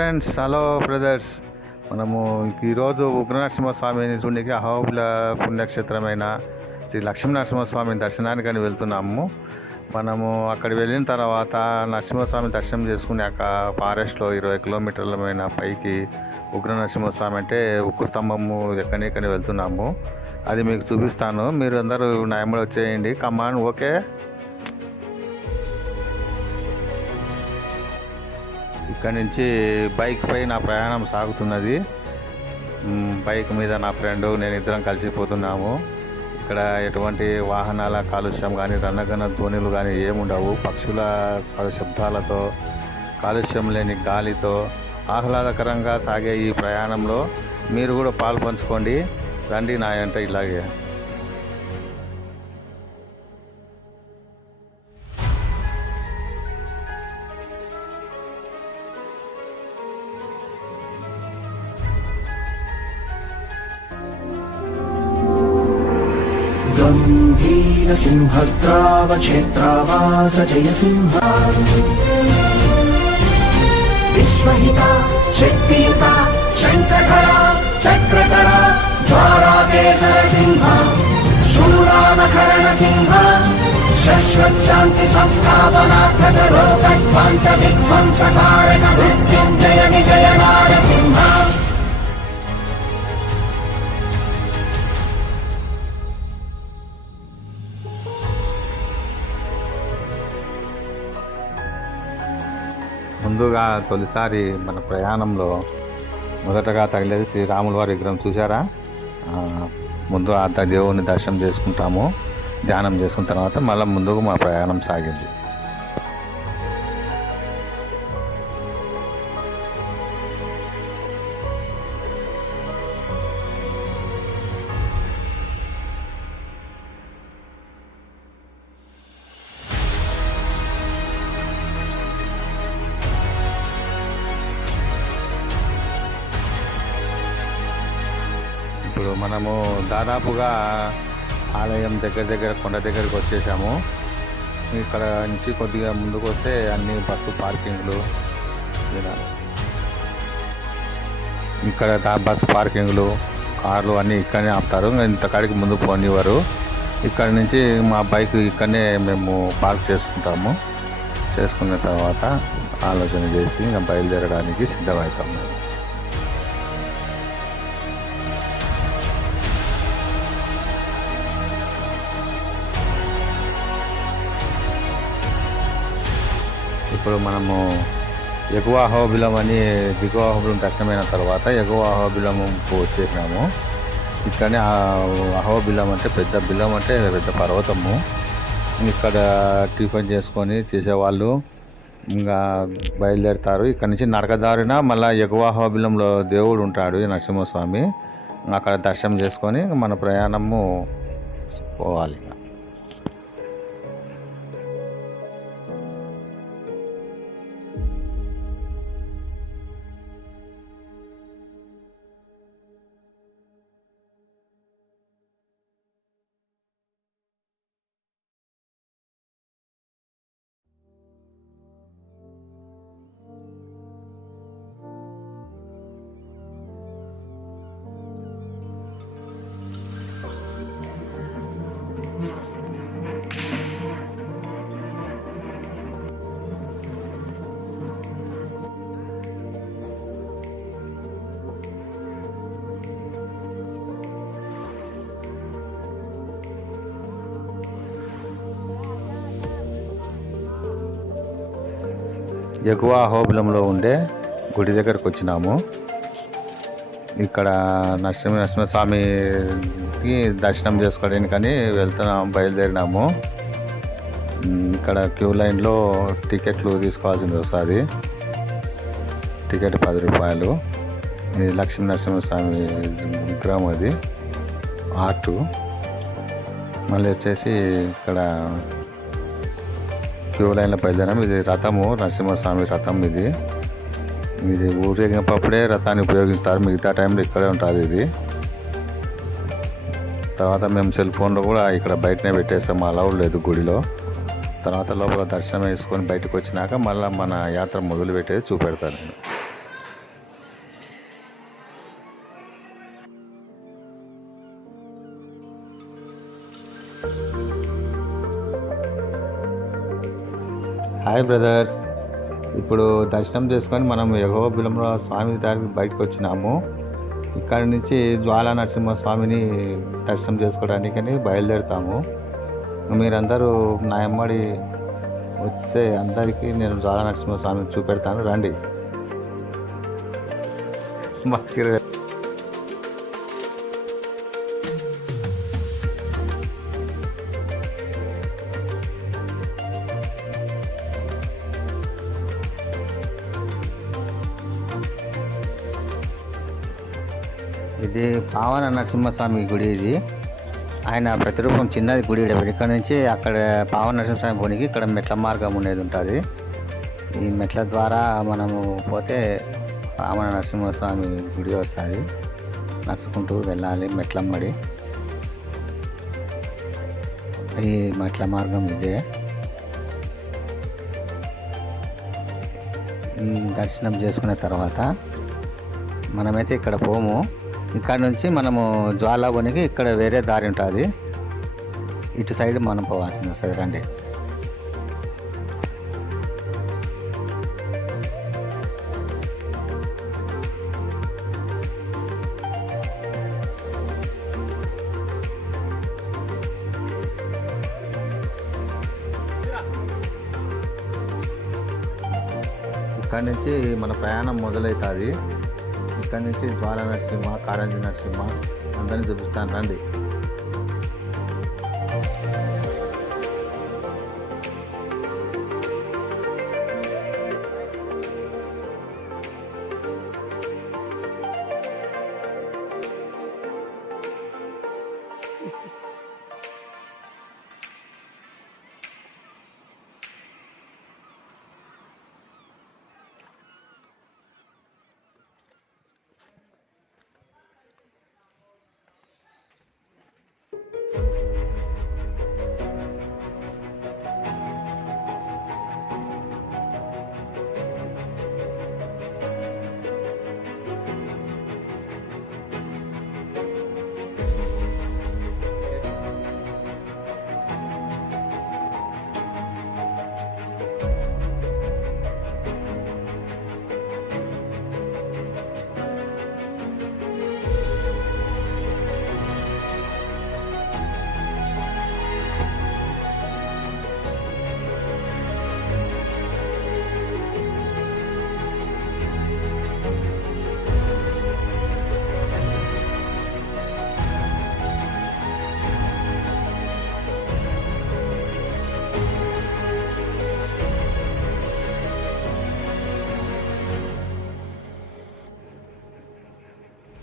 Friends, hello brothers. మనము ఈరోజు ఉగ్రనరసింహస్వామిని చూడడానికి అహోబిల పుణ్యక్షేత్రమైన శ్రీ లక్ష్మీనరసింహస్వామి దర్శనానికని వెళ్తున్నాము. మనము అక్కడికి వెళ్ళిన తర్వాత నరసింహస్వామి దర్శనం చేసుకున్నాక ఫారెస్ట్లో 20 కిలోమీటర్ల పైకి ఉగ్రనరసింహస్వామి అంటే ఉక్కు స్తంభము ఎక్కడికని వెళ్తున్నాము. అది మీకు చూపిస్తాను. మీరు అందరూ నాయములు వచ్చేయండి. కమాన్, ఓకే. ఇక్కడ నుంచి బైక్ పై నా ప్రయాణం సాగుతున్నది. బైక్ మీద నా ఫ్రెండ్ నేను ఇద్దరం కలిసిపోతున్నాము. ఇక్కడ ఎటువంటి వాహనాల కాలుష్యం కానీ రణగణ ధ్వనులు కానీ ఏముండవు. పక్షుల శబ్దాలతో, కాలుష్యం లేని గాలితో ఆహ్లాదకరంగా సాగే ఈ ప్రయాణంలో మీరు కూడా పాలు పంచుకోండి. రండి నా అంటే ఇలాగే. गंभीर सिंहद्रावक्षेत्रावास जय सिंह विश्वहिता शक्तियुता शंखधरा चक्रधरा ज्वालाकेसर सिंह शूलामकरण सिंह शाश्वत शांति संस्थापनार्थक लोकध्वंस विध्वंसकारक मृत्युंजय विजय नारसिंह. ముందుగా తొలిసారి మన ప్రయాణంలో మొదటగా తగిలేది శ్రీరాముల వారి విగ్రహం. చూసారా? ముందు ఆ దేవుని దర్శనం చేసుకుంటాము, ధ్యానం చేసుకున్న తర్వాత మళ్ళీ ముందుకు మా ప్రయాణం సాగింది. ఇప్పుడు మనము దాదాపుగా ఆలయం దగ్గర కొండ దగ్గరికి వచ్చేసాము. ఇక్కడ నుంచి కొద్దిగా ముందుకు వస్తే అన్ని బస్సు పార్కింగ్లు, ఇక్కడ బస్సు పార్కింగ్లు, కార్లు అన్నీ ఇక్కడనే ఆపుతారు. ఇంతకాడికి ముందు పోనివ్వరు. ఇక్కడ నుంచి మా బైక్ ఇక్కడనే మేము పార్క్ చేసుకుంటాము. చేసుకున్న తర్వాత ఆలోచన చేసి ఇంకా బయలుదేరడానికి సిద్ధమవుతాము. ఇప్పుడు మనము ఎగువ అహోబిలం అని దిగువ అహోబిలం దర్శనమైన తర్వాత ఎగువ అహోబిలము వచ్చేసినాము. ఇక్కడనే అహోబిలం అంటే పెద్ద బిలం అంటే పెద్ద పర్వతము. ఇక్కడ టిఫిన్ చేసుకొని చేసేవాళ్ళు ఇంకా బయలుదేరుతారు. ఇక్కడ నుంచి నరకదారిన మళ్ళీ ఎగువ అహోబిలంలో దేవుడు ఉంటాడు, నరసింహస్వామి. అక్కడ దర్శనం చేసుకొని మన ప్రయాణము పోవాలి. ఎగువ అహోబిలంలో ఉండే గుడి దగ్గరకు వచ్చినాము. ఇక్కడ నరసింహస్వామికి దర్శనం చేసుకోవడానికని బయలుదేరినాము. ఇక్కడ క్యూ లైన్లో టికెట్లు తీసుకోవాల్సింది వస్తుంది. టికెట్ 10 రూపాయలు. ఇది లక్ష్మీ నరసింహస్వామి విగ్రహం, అది ఆర్టు. మళ్ళీ వచ్చేసి ఇక్కడ క్యూ లైన్లో బయలుదేరాం. ఇది రథము, నరసింహస్వామి రథం. ఇది ఊరేగినప్పుడే రథాన్ని ఉపయోగిస్తారు. మిగతా టైంలో ఇక్కడే ఉంటుంది ఇది. తర్వాత మేము సెల్ ఫోన్లో కూడా ఇక్కడ బయటనే పెట్టేసాము, అలౌడ్ లేదు గుడిలో. తర్వాత లోపల దర్శనం వేసుకొని బయటకు వచ్చినాక మళ్ళీ మన యాత్ర మొదలు పెట్టేది చూపెడతాను నేను. హాయ్ బ్రదర్స్, ఇప్పుడు దర్శనం చేసుకొని మనం యెహోవా బిలంలో స్వామి దగ్గరికి బయటకు వచ్చినాము. ఇక్కడ నుంచి జ్వాలా నరసింహ స్వామిని దర్శనం చేసుకోవడానికని బయలుదేరుతాము. మీరందరూ నా ఎమ్మడి వస్తే అందరికీ నేను జ్వాలా నరసింహ స్వామిని చూపెడతాను, రండి. ఇది పావన నరసింహస్వామి గుడి. ఇది ఆయన ప్రతిరూపం చిన్నది గుడి. ఇక్కడ నుంచి అక్కడ పావన నరసింహస్వామి పోనీకి ఇక్కడ మెట్ల మార్గం అనేది ఉంటుంది. ఈ మెట్ల ద్వారా మనము పోతే పావన నరసింహస్వామి గుడి వస్తుంది. నడుచుకుంటూ వెళ్ళాలి మెట్లమ్మడి. ఈ మెట్ల మార్గం ఇదే. ఈ దర్శనం చేసుకున్న తర్వాత మనమైతే ఇక్కడ పోము. ఇక్కడ నుంచి మనము జ్వాలాబోనికి ఇక్కడ వేరే దారి ఉంటుంది. ఇటు సైడ్ మనం పోవాల్సింది వస్తుంది, రండి. ఇక్కడ నుంచి మన ప్రయాణం మొదలవుతుంది. ఇక్కడ నుంచి జ్వాలా నరసింహ, కారంజి నరసింహ అందరినీ చూపిస్తాను, రండి.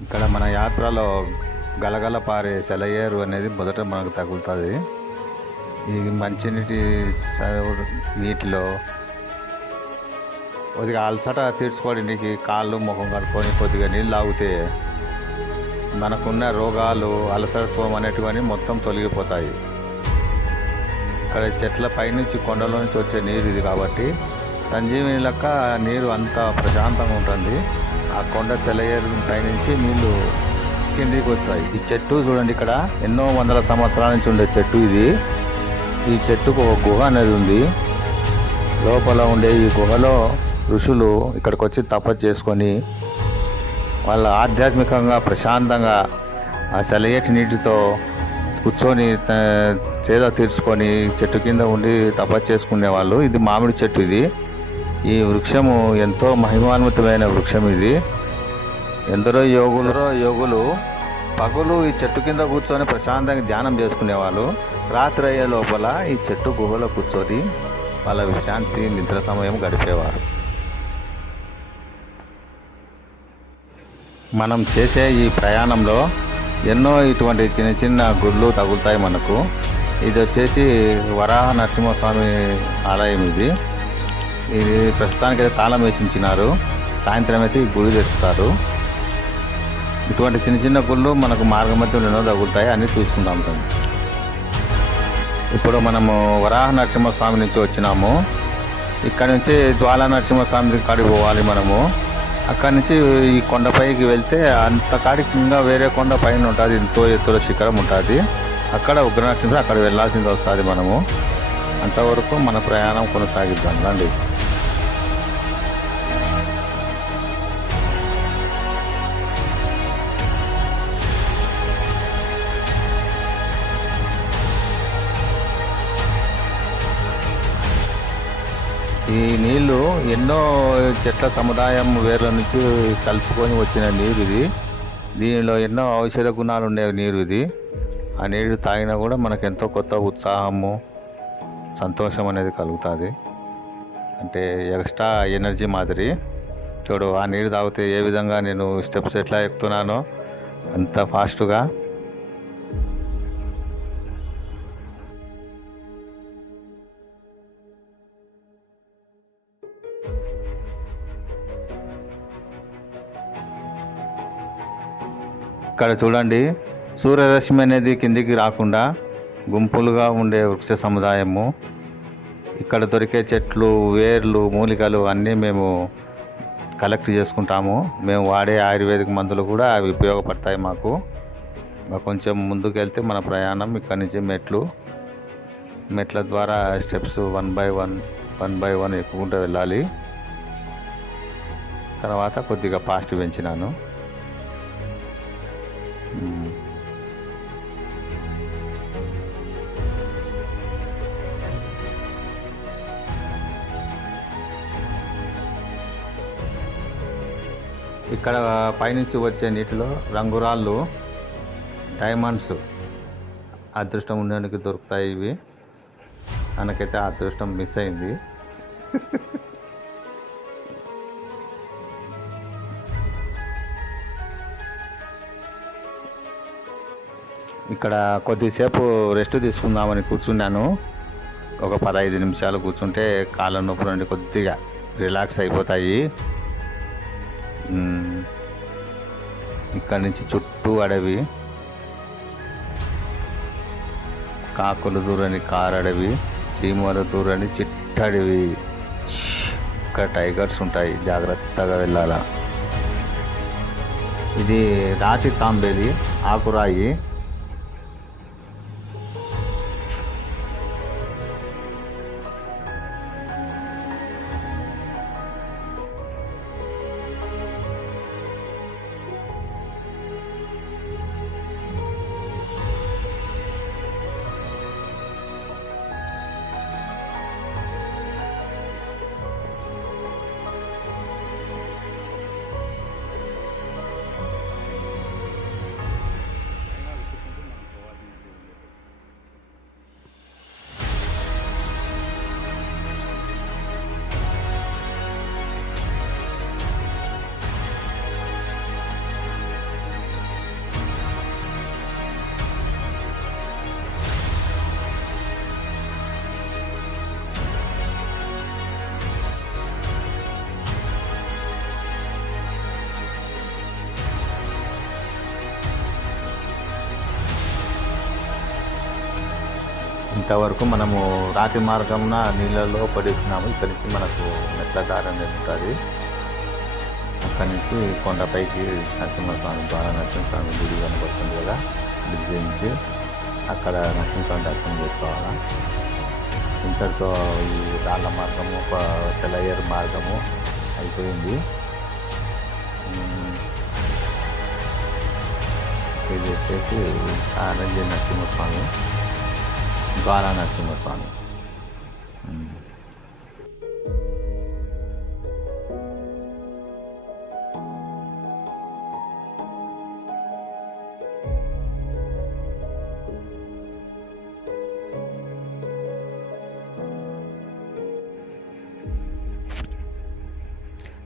ఇక్కడ మన యాత్రలో గలగల పారే సెలయేరు అనేది మొదట మనకు తగులుతుంది. ఈ మంచినీటి నీటిలో కొద్దిగా అలసట తీర్చుకోవడానికి కాళ్ళు ముఖం కడుక్కొని కొద్దిగా నీళ్ళు తాగితే మనకున్న రోగాలు, అలసత్వం అనేటివన్నీ మొత్తం తొలగిపోతాయి. ఇక్కడ చెట్ల పైనుంచి కొండల నుంచి వచ్చే నీరు ఇది కాబట్టి సంజీవిని లెక్క నీరు అంతా ప్రశాంతంగా ఉంటుంది. ఆ కొండ సెలయేరు పైనుంచి నీళ్లు కిందికి వచ్చాయి. ఈ చెట్టు చూడండి, ఇక్కడ ఎన్నో వందల సంవత్సరాల నుంచి ఉండే చెట్టు ఇది. ఈ చెట్టుకు ఒక గుహ అనేది ఉంది. లోపల ఉండే ఈ గుహలో ఋషులు ఇక్కడికి వచ్చి తపస్సు చేసుకొని వాళ్ళ ఆధ్యాత్మికంగా ప్రశాంతంగా ఆ సెలయేటి నీటితో కూర్చొని చేద తీర్చుకొని చెట్టు కింద ఉండి తపస్సు చేసుకునేవాళ్ళు. ఇది మామిడి చెట్టు. ఇది ఈ వృక్షము ఎంతో మహిమాన్వితమైన వృక్షం. ఇది ఎందరో యోగులు పగులు ఈ చెట్టు కింద కూర్చొని ప్రశాంతంగా ధ్యానం చేసుకునేవాళ్ళు. రాత్రి అయ్యే లోపల ఈ చెట్టు గుహలో కూర్చొని వాళ్ళ విశ్రాంతి నిద్ర సమయం గడిపేవారు. మనం చేసే ఈ ప్రయాణంలో ఎన్నో ఇటువంటి చిన్న చిన్న గుళ్ళు తగులుతాయి మనకు. ఇది వచ్చేసి వరాహ నరసింహస్వామి ఆలయం. ఇది ప్రస్తుతానికి అయితే తాళం వేసి ఉంచినారు. సాయంత్రం అయితే ఈ గుడి తెచ్చుతారు. ఇటువంటి చిన్న చిన్న గుళ్ళు మనకు మార్గ మధ్యలో ఎన్నో తగులుతాయి, అన్నీ చూసుకుంటూ ఉంటాం. ఇప్పుడు మనము వరాహ నరసింహస్వామి నుంచి వచ్చినాము. ఇక్కడ నుంచి జ్వాలా నరసింహస్వామి కాడికి పోవాలి మనము. అక్కడి నుంచి ఈ కొండపైకి వెళ్తే అంత కాడికి ఇంకా వేరే కొండ పైన ఉంటుంది, ఎంతో ఎత్తుల శిఖరం ఉంటుంది. అక్కడ ఉగ్రనరసింహ అక్కడ వెళ్ళాల్సింది వస్తుంది మనము. అంతవరకు మన ప్రయాణం కొనసాగిద్దాం రండి. ఈ నీళ్లు ఎన్నో చెట్ల సముదాయం వేర్ల నుంచి కలుసుకొని వచ్చిన నీరు ఇది. దీనిలో ఎన్నో ఔషధ గుణాలు ఉండే నీరు ఇది. ఆ నీరు తాగినా కూడా మనకు ఎంతో కొత్త ఉత్సాహము, సంతోషం అనేది కలుగుతుంది. అంటే ఎక్స్ట్రా ఎనర్జీ మాదిరి. చూడు ఆ నీరు తాగితే ఏ విధంగా నేను స్టెప్స్ ఎట్లా ఎక్కుతున్నానో అంత ఫాస్ట్గా. ఇక్కడ చూడండి, సూర్యరశ్మి అనేది కిందికి రాకుండా గుంపులుగా ఉండే వృక్ష సముదాయము. ఇక్కడ దొరికే చెట్లు, వేర్లు, మూలికలు అన్నీ మేము కలెక్ట్ చేసుకుంటాము. మేము వాడే ఆయుర్వేదిక్ మందులు కూడా అవి ఉపయోగపడతాయి మాకు. కొంచెం ముందుకు వెళ్తే మన ప్రయాణం ఇక్కడి నుంచి మెట్ల ద్వారా స్టెప్స్ 1 బై 1 ఎక్కుకుంటూ వెళ్ళాలి. తర్వాత కొద్దిగా ఫాస్ట్ పెంచినాను. ఇక్కడ పైనుంచి వచ్చే నీటిలో రంగురాళ్ళు, డైమండ్స్ అదృష్టం ఉండడానికి దొరుకుతాయి. ఇవి మనకైతే అదృష్టం మిస్ అయింది. ఇక్కడ కొద్దిసేపు రెస్ట్ తీసుకుందామని కూర్చున్నాను. ఒక 15 నిమిషాలు కూర్చుంటే కాళ్ళ నొప్పి నుండి కొద్దిగా రిలాక్స్ అయిపోతాయి. ఇక్కడ నుంచి చుట్టూ అడవి, కాకులు దూరని కారడవి, చీమలు దూరని చిట్టడవి. ఇక్కడ టైగర్స్ ఉంటాయి, జాగ్రత్తగా వెళ్ళాలా. ఇది రాతి తాంబేలి, ఆకురాయి. ఇంతవరకు మనము రాతి మార్గంన నీళ్ళలో పడిస్తున్నాము. ఇక్కడి నుంచి మనకు మెట్ల దారి అనేది ఉంటుంది. అక్కడి నుంచి కొండపైకి నరసింహస్వామి ద్వారా నరసింహస్వామి గుడి కనబడుతుంది కదా, బ్రిడ్జ్ నుంచి అక్కడ నరసింహస్వామి దర్శనం చేసుకోవాలా. ఇంతటితో ఈ రాళ్ళ మార్గము, సెలయేరు మార్గము అయిపోయింది. ఇది వచ్చేసి ఆనంది నరసింహస్వామి, ద్వారా నరసింహస్వామి.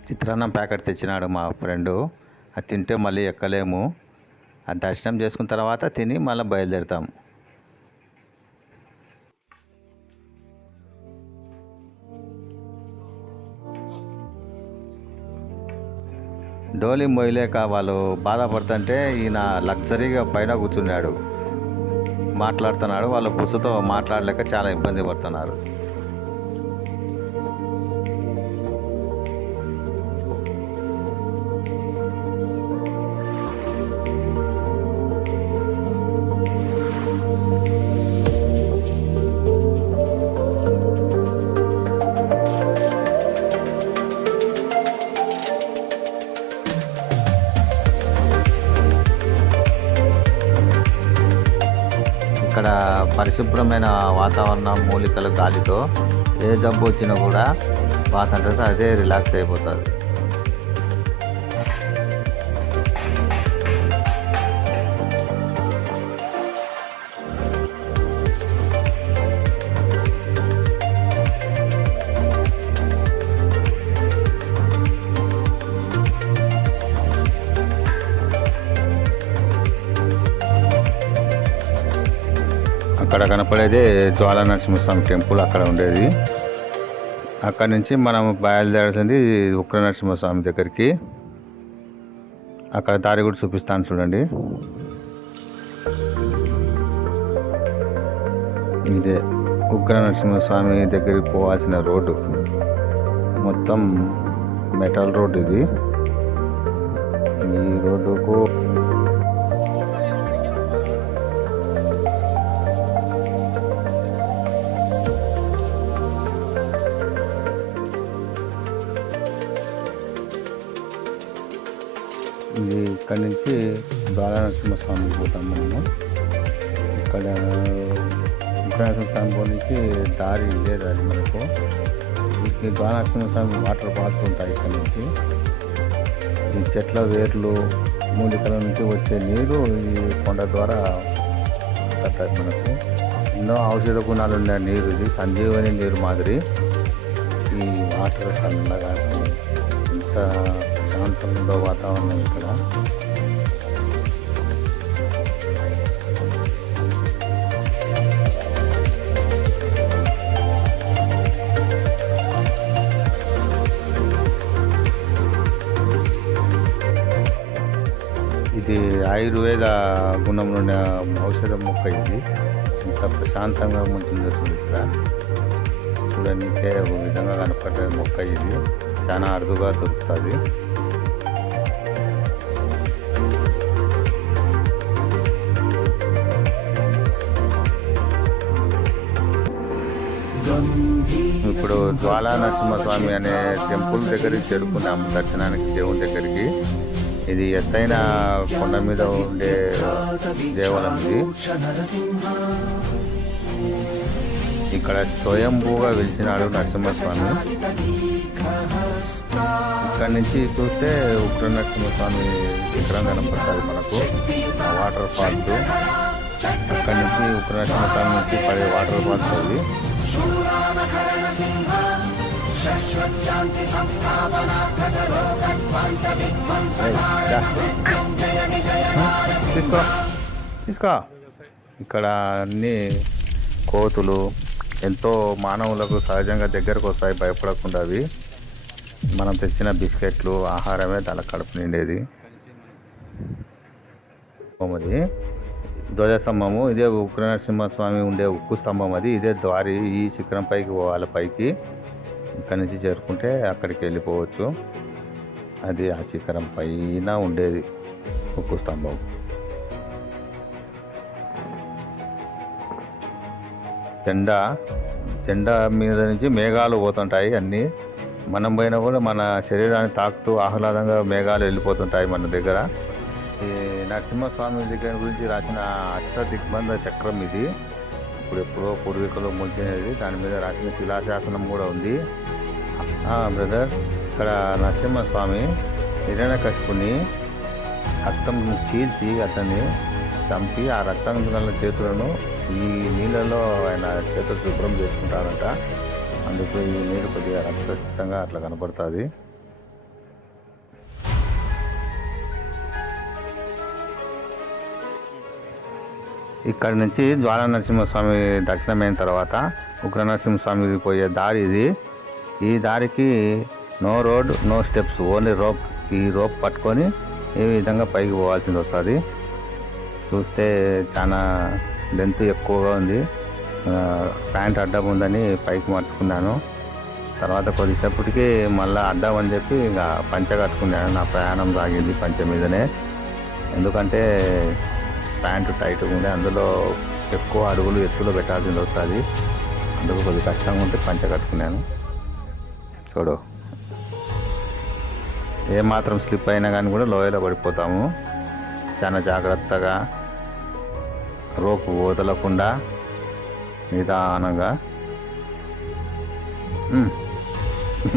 చిత్రాన్నం ప్యాకెట్ తెచ్చినాడు మా ఫ్రెండు. అది తింటే మళ్ళీ ఎక్కలేము. ఆ దర్శనం చేసుకున్న తర్వాత తిని మళ్ళీ బయలుదేరుతాం. డోలి మొయ్యలేక వాళ్ళు బాధపడుతుంటే ఈయన లగ్జరీగా పైన కూర్చున్నాడు, మాట్లాడుతున్నాడు. వాళ్ళు బుస్సుతో మాట్లాడలేక చాలా ఇబ్బంది పడుతున్నారు. ఇక్కడ పరిశుభ్రమైన వాతావరణం, మూలికల గాలితో ఏ జబ్బు వచ్చినా కూడా వాసన అదే రిలాక్స్ అయిపోతుంది. అక్కడ కనపడేది జ్వాలా నరసింహస్వామి టెంపుల్ అక్కడ ఉండేది. అక్కడ నుంచి మనం బయలుదేరాల్సింది ఉగ్ర నరసింహస్వామి దగ్గరికి. అక్కడ దారి కూడా చూపిస్తాను చూడండి. ఇదే ఉగ్ర నరసింహస్వామి దగ్గరికి పోవాల్సిన రోడ్డు, మొత్తం మెటల్ రోడ్ ఇది. ఈ రోడ్డుకు ఇది ఇక్కడ నుంచి జ్వాలా నరసింహస్వామి పోతాం మనము. ఇక్కడ ఉగ్రనరసింహస్వామి నుంచి దారి ఇదే దారి మనకు. ఈ జ్వాలా నరసింహస్వామి వాటర్ ఫాల్స్ ఉంటాయి. ఇక్కడ నుంచి ఈ చెట్ల వేర్లు, మూలికల నుంచి వచ్చే నీరు ఈ కొండ ద్వారా వస్తుంది మనకు. ఎన్నో ఔషధ గుణాలు ఉన్న నీరు ఇది, సంజీవని నీరు మాదిరి. ఈ వాటర్ చల్లగా ఇంత ప్రశాంతంగా వాతావరణం ఇక్కడ. ఇది ఆయుర్వేద గుణంలో ఉన్న ఔషధ మొక్క. ఇది ఇంత ప్రశాంతంగా ఉంటుంది అసలు. ఇక్కడ చూడండి, ఒక విధంగా కనపడే మొక్క ఇది. చాలా అరుదుగా దొరుకుతుంది. ఇప్పుడు జ్వాలా నరసింహస్వామి అనే టెంపుల్ దగ్గరికి చేరుకున్నాము దర్శనానికి, దేవుని దగ్గరికి. ఇది ఎత్తైన కొండ మీద ఉండే దేవాలయం ఇది. ఇక్కడ స్వయంభూగా వెలిసినాడు నరసింహస్వామి. ఇక్కడ నుంచి చూస్తే ఉగ్ర నరసింహస్వామి శిఖరం కనపడుతుంది మనకు, వాటర్ ఫాల్స్. అక్కడి నుంచి ఉగ్ర నరసింహస్వామి నుంచి పడే వాటర్ ఫాల్స్ అవి. తీసుకో. ఇక్కడ అన్ని కోతులు ఎంతో మానవులకు సహజంగా దగ్గరకు వస్తాయి, భయపడకుండా. అవి మనం తెచ్చిన బిస్కెట్లు, ఆహారమే దాని కడుపు నిండేది. అది ధ్వజస్తంభము. ఇదే ఉగ్ర నరసింహస్వామి ఉండే ఉక్కు స్తంభం అది. ఇదే ద్వారి. ఈ శిఖరం పైకి పోవాలి పైకి. ఇక్కడి నుంచి చేరుకుంటే అక్కడికి వెళ్ళిపోవచ్చు. అది ఆ శిఖరం పైన ఉండేది ఉక్కు స్తంభం. జెండా మీద నుంచి మేఘాలు పోతుంటాయి అన్నీ. మనం పోయినా కూడా మన శరీరాన్ని తాకుతూ ఆహ్లాదంగా మేఘాలు వెళ్ళిపోతుంటాయి మన దగ్గర. ఈ నరసింహస్వామి దగ్గర గురించి రాసిన అష్టదిగ్బంధ చక్రం ఇది. ఇప్పుడు ఎప్పుడో పూర్వీకులు ముంచినది. దాని మీద రాసిన శిలాశాసనం కూడా ఉంది. బ్రదర్, ఇక్కడ నరసింహస్వామి హిరణ్యకశిపుని రక్తం చీల్చి అతన్ని చంపి ఆ రక్తం గల చేతులను ఈ నీళ్ళలో ఆయన చేతులు శుభ్రం చేసుకుంటారంట. అందుకు ఈ నీరు కొద్దిగా రక్తసిద్ధంగా అట్లా కనపడుతుంది. ఇక్కడ నుంచి జ్వాలా నరసింహస్వామి దర్శనమైన తర్వాత ఉగ్ర నరసింహస్వామికి పోయే దారి ఇది. ఈ దారికి no road, no steps, only rope. ఈ రోప్ పట్టుకొని ఈ విధంగా పైకి పోవాల్సింది వస్తుంది. చూస్తే చాలా లెంత్ ఎక్కువగా ఉంది. ప్యాంట్ అడ్డం ఉందని పైకి మార్చుకున్నాను. తర్వాత కొద్దిసేపటికి మళ్ళీ అడ్డం అని చెప్పి ఇంకా పంచె కట్టుకున్నాను. నా ప్రయాణం సాగింది పంచె మీదనే. ఎందుకంటే ప్యాంటు టైట్గా ఉండే, అందులో ఎక్కువ అడుగులు ఎత్తులో పెట్టాల్సింది వస్తుంది. అందుకు కొద్దిగా కష్టంగా ఉంటే పంచె కట్టుకున్నాను. చూడు, ఏమాత్రం స్లిప్ అయినా కానీ కూడా లోయలో పడిపోతాము. చాలా జాగ్రత్తగా రోపు వదలకుండా నిదానంగా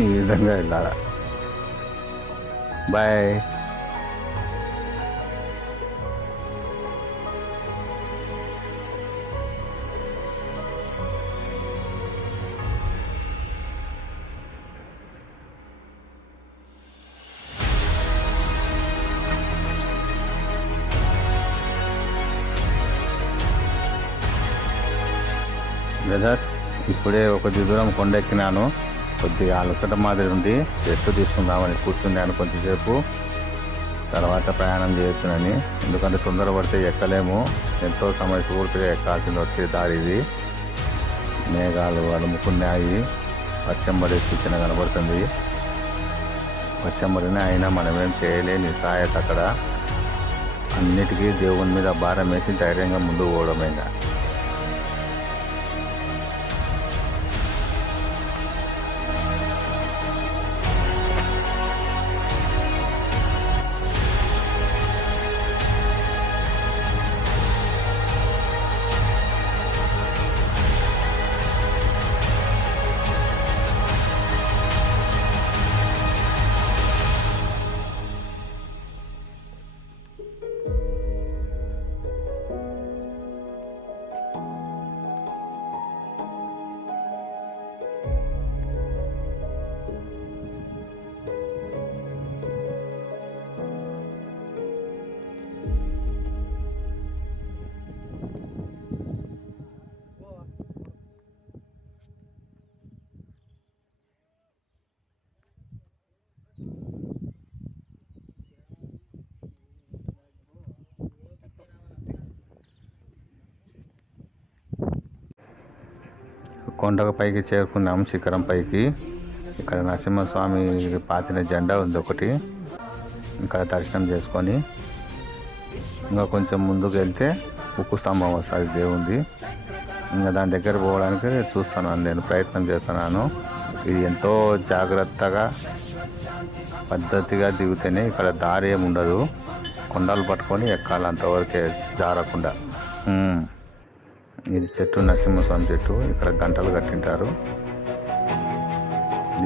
ఈ విధంగా వెళ్ళాలి. బాయ్. బ్రదర్, ఇప్పుడే ఒక దూరం కొండెక్కినాను. కొద్దిగా అలసట మాదిరి ఉంది. రెస్ట్ తీసుకుందామని కూర్చున్నాను కొంచెంసేపు. తర్వాత ప్రయాణం చేయొచ్చునని. ఎందుకంటే తొందరపడితే ఎక్కలేము. ఎంతో సమయస్ఫూర్తిగా ఎక్కాల్సింది వచ్చే దారి ఇది. మేఘాలు అలుముకున్నాయి. వర్షం పడే సూచన కనబడుతుంది. వర్షం పడినా అయినా మనమేం చేయలేని సాయత అక్కడ. అన్నిటికీ దేవుని మీద భారం వేసి ధైర్యంగా ముందుకు పోవడమేగా. కొండ పైకి చేరుకున్నాము, శిఖరం పైకి. ఇక్కడ నరసింహస్వామి పాతిన జెండా ఉంది ఒకటి. ఇక్కడ దర్శనం చేసుకొని ఇంకా కొంచెం ముందుకు వెళ్తే ఉక్కు స్తంభం వస్తుంది దేవుంది. ఇంకా దాని దగ్గర పోవడానికి చూస్తున్నాను, నేను ప్రయత్నం చేస్తున్నాను. ఇది ఎంతో జాగ్రత్తగా పద్ధతిగా దిగితేనే, ఇక్కడ దారి ఏమి ఉండదు. కొండలు పట్టుకొని ఎక్కాలి, అంతవరకే జారకుండా. ఇది చెట్టు నరసింహస్వామి చెట్టు. ఇక్కడ గంటలు కట్టింటారు.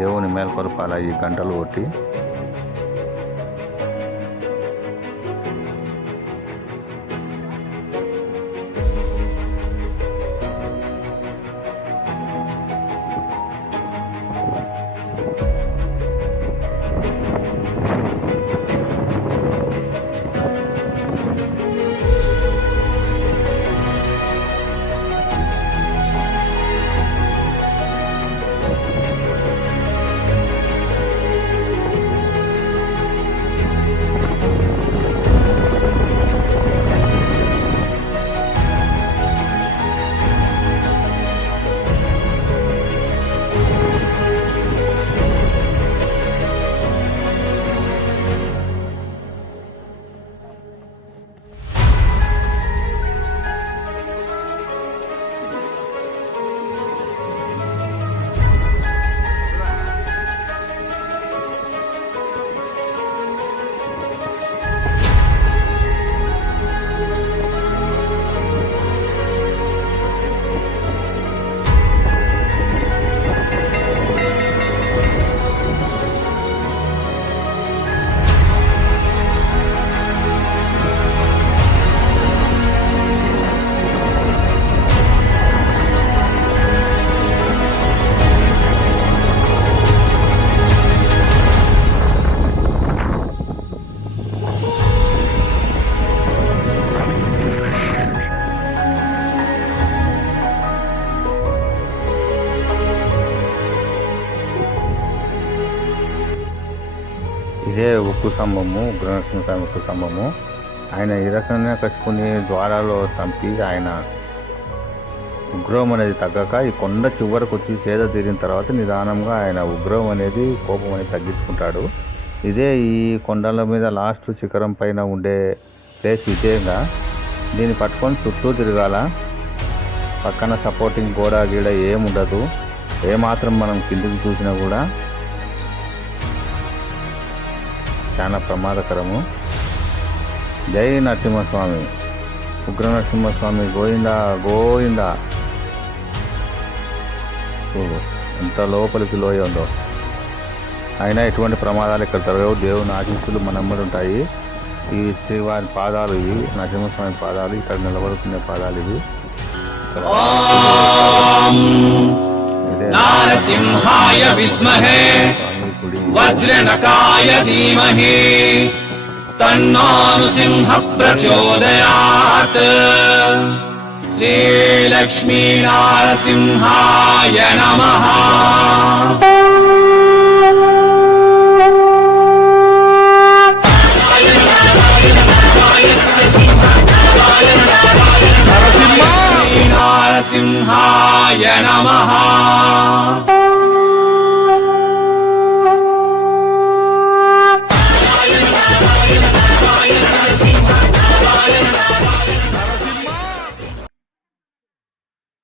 దేవుని మేల్కొరపాల ఈ గంటలు కొట్టి. ఇదే ఉక్కు స్తంభము, ఉగ్రనరసింహస్వామి ఉక్కు స్తంభము. ఆయన ఈ రకంగా కట్టుకుని ద్వారాలో చంపి ఆయన ఉగ్రహం అనేది తగ్గక ఈ కొండ చివరకు వచ్చి సేద తీరిన తర్వాత నిదానంగా ఆయన ఉగ్రహం అనేది, కోపం అనేది తగ్గించుకుంటాడు. ఇదే ఈ కొండల మీద లాస్ట్ శిఖరం పైన ఉండే ప్లేస్ విజయంగా. దీన్ని పట్టుకొని చుట్టూ తిరగాల. పక్కన సపోర్టింగ్ గోడ గీడ ఏముండదు. ఏమాత్రం మనం కిందికి చూసినా కూడా చాలా ప్రమాదకరము. జై నరసింహస్వామి. ఉగ్ర నరసింహస్వామి గోయిందా గోయిందా. చూడు ఎంత లోపలికి లోయ ఉందో. అయినా ఎటువంటి ప్రమాదాలు ఇక్కడ జరగవు. దేవుని ఆశీస్సులు మనమ్మడి ఉంటాయి. ఈ శ్రీవారి పాదాలు ఇవి, నరసింహస్వామి పాదాలు, ఇక్కడ నిలబడుకునే పాదాలు ఇవి. నారసింహాయ విద్మహే వజ్రనకాయ ధీమహి తన్నో నృసింహ ప్రచోదయాత్. శ్రీలక్ష్మీ నారసింహాయ నమః. నారసింహాయ నమః.